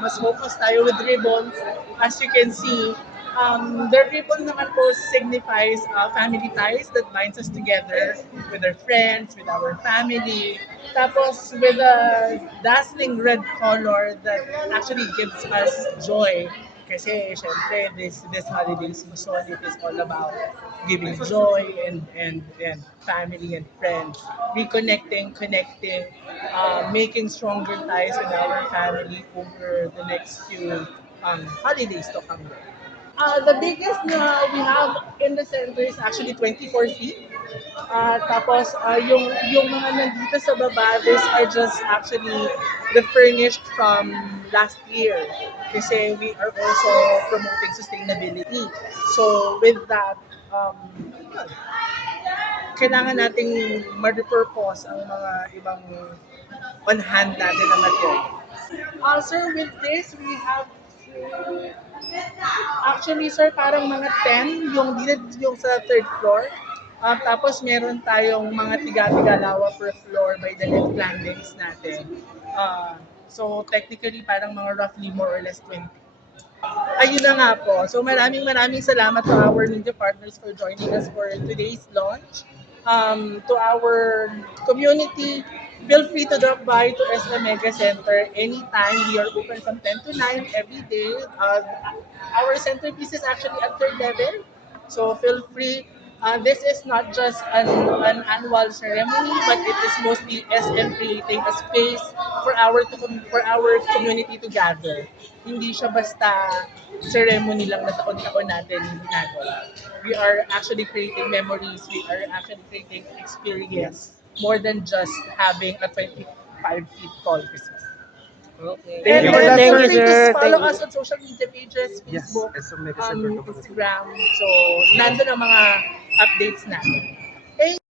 mas focus tayo with ribbons. As you can see, the ribbon naman po signifies family ties that binds us together with our friends, with our family. Tapos with a dazzling red color that actually gives us joy. Kasi syempre this holiday season it is all about giving joy and family and friends, reconnecting, connecting, making stronger ties with our family over the next few holidays to come. The biggest na we have in the center is actually 24 feet. Tapos yung mga nandito sa baba, these are just actually the furnished from last year. Kasi we are also promoting sustainability. So with that, yun, kailangan nating ma-repurpose ang mga ibang on-hand natin na material. Sir, with this, we have actually, sir, parang mga 10 yung sa third floor. Tapos meron tayong mga tiga-tigalawa per floor by the left landings natin. So technically, parang mga roughly more or less 20. Ayun na nga po. So maraming maraming salamat to our media partners for joining us for today's launch. To our community, feel free to drop by to SM Mega Center anytime. We are open from 10 to 9 every day. Our centerpiece is actually at third level. So feel free. This is not just an annual ceremony, but it is mostly SM creating a space for our community to gather. Hindi siya basta ceremony lang na taon-taon natin ginagawa. We are actually creating memories. We are actually creating experience more than just having a 25 feet tall Christmas. Okay. And Thank you for then that. feel Thank you, free to sir. follow Thank us you. on social media pages, Yes, Facebook, SM Mega Center. Instagram. So, nandun ang mga updates natin.